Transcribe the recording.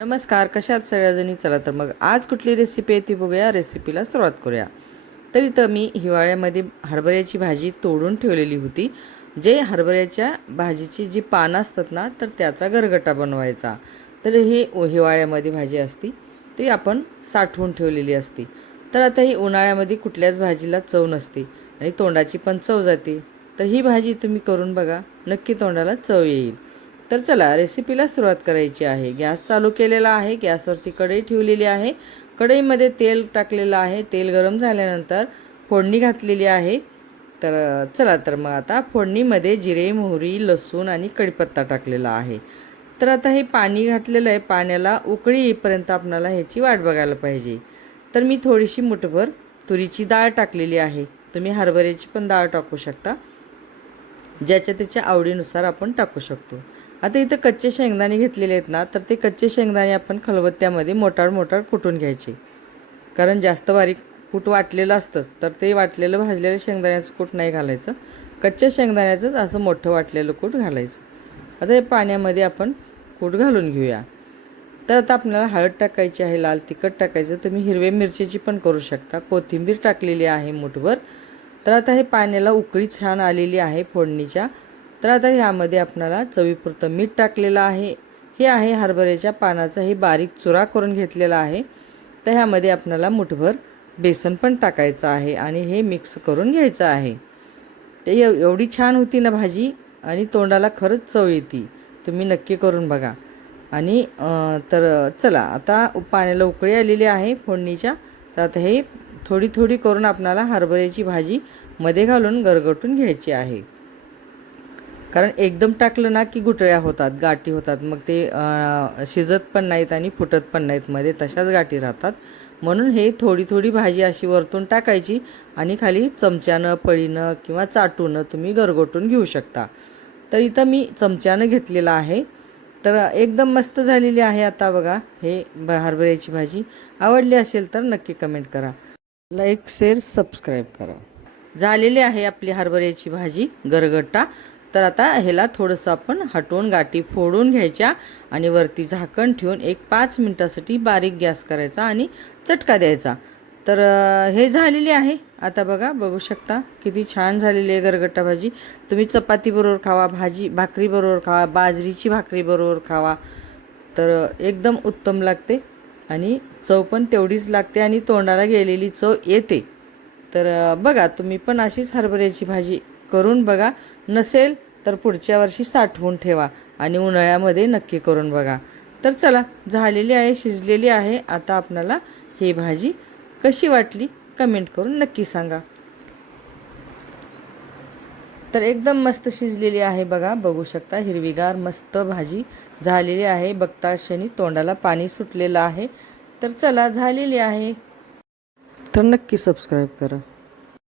नमस्कार, कशा आहात सगळ्याजणी? चला तर मग आज कुठली रेसिपी आहे ती बघूया. रेसिपीला सुरुवात करूया. तर इथं मी हिवाळ्यामध्ये हरभऱ्याची भाजी तोडून ठेवलेली होती. जे हरभऱ्याच्या भाजीची जी पानं असतात ना, तर त्याचा गरगटा बनवायचा. तर ही हिवाळ्यामध्ये भाजी असती, ती आपण साठवून ठेवलेली असती. तर आता ही उन्हाळ्यामध्ये कुठल्याच भाजीला चव नसते आणि तोंडाची पण चव जाते. तर ही भाजी तुम्ही करून बघा, नक्की तोंडाला चव येईल. तर चला रेसिपीला सुरुवात करायची आहे. गॅस चालू केलेला आहे. गॅसवरती कढई ठेवलेली आहे. कढईमध्ये तेल टाकलेलं आहे. तेल गरम झाल्यानंतर फोडणी घातलेली आहे. तर चला तर मग आता फोडणीमध्ये जिरे, मोहरी, लसूण आणि कढीपत्ता टाकलेला आहे. तर आता हे पाणी घातलेलं आहे. पाण्याला उकळी येईपर्यंत आपल्याला ह्याची वाट बघायला पाहिजे. तर मी थोडीशी मुठभर तुरीची डाळ टाकलेली आहे. तुम्ही हरभऱ्याची पण डाळ टाकू शकता. ज्याच्या त्याच्या आवडीनुसार आपण टाकू शकतो. आता इथं कच्चे शेंगदाणे घेतलेले आहेत ना, तर ते कच्चे शेंगदाणे आपण खलबत्त्यामध्ये मोटाड मोटाड कुटून घ्यायचे. कारण जास्त बारीक कूट वाटलेलं असतंच, तर ते वाटलेलं भाजलेलं शेंगदाण्याचं कूट नाही घालायचं. कच्च्या शेंगदाण्याचंच असं मोठं वाटलेलं कूट घालायचं. आता हे पाण्यामध्ये आपण कूट घालून घेऊया. तर आता आपल्याला हळद टाकायची आहे, लाल तिखट टाकायचं. तुम्ही हिरव्या मिरचीची पण करू शकता. कोथिंबीर टाकलेली आहे मुठभर. तर आता हे पाण्याला उकळी छान आलेली आहे फोडणीच्या. तर आता ह्यामध्ये आपल्याला चवीपुरतं मीठ टाकलेलं आहे. हे आहे हरभऱ्याच्या पानाचा हे बारीक चुरा करून घेतलेला आहे. तर ह्यामध्ये आपल्याला मुठभर बेसन पण टाकायचं आहे आणि हे मिक्स करून घ्यायचं आहे. ते एवढी छान होती ना भाजी आणि तोंडाला खरंच चव येते. तुम्ही नक्की करून बघा. आणि तर चला आता पाण्याला उकळी आलेली आहे फोडणीच्या. तर आता हे थोडी थोडी करून आपल्याला हरभऱ्याची भाजी मध्ये घालून गरगटून घ्यायची आहे. कारण एकदम टाकलं ना की गुठळ्या होतात, गाठी होतात. मग ते शिजत पण नाहीत आणि फुटत पण नाहीत, मध्ये तशाच गाठी राहतात. म्हणून हे थोडी थोडी भाजी अशी वरतून टाकायची आणि खाली चमच्यानं, पळीनं किंवा चाटूनं तुम्ही गरगटून घेऊ शकता. तर इथं मी चमच्यानं घेतलेला आहे. तर एकदम मस्त झालेली आहे. आता बघा हे हरभऱ्याची भाजी. आवडली असेल तर नक्की कमेंट करा, लाईक, शेअर, सबस्क्राईब करा. झालेली आहे आपली हरभऱ्याची भाजी गरगट्टा. तर आता ह्याला थोडंसं आपण हटवून गाठी फोडून घ्यायच्या आणि वरती झाकण ठेवून एक 5 मिनटासाठी बारीक गॅस करायचा आणि चटका द्यायचा. तर हे झालेली आहे. आता बघू शकता किती छान झालेली आहे गरगट्टा भाजी. तुम्ही चपातीबरोबर खावा, भाकरीबरोबर खावा, बाजरीची भाकरीबरोबर खावा. तर एकदम उत्तम लागते आणि चव पण तेवढीच लागते आणि तोंडाला गेलेली चव येते. तर बघा तुम्ही पण अशीच हरभऱ्याची भाजी करून बघा. नसेल तर पुढच्या वर्षी साठवून ठेवा आणि उन्हाळ्यामध्ये नक्की करून बघा. तर चला झालेली आहे, शिजलेली आहे. आता आपल्याला ही भाजी कशी वाटली कमेंट करून नक्की सांगा. तर एकदम मस्त शिजलेली आहे बघा, बघू शकता. हिरवीगार मस्त भाजी झालेली आहे. बघता क्षणी तोंडाला पाणी सुटलेलं आहे. तर चला झालेली आहे. तर नक्की सबस्क्राईब करा.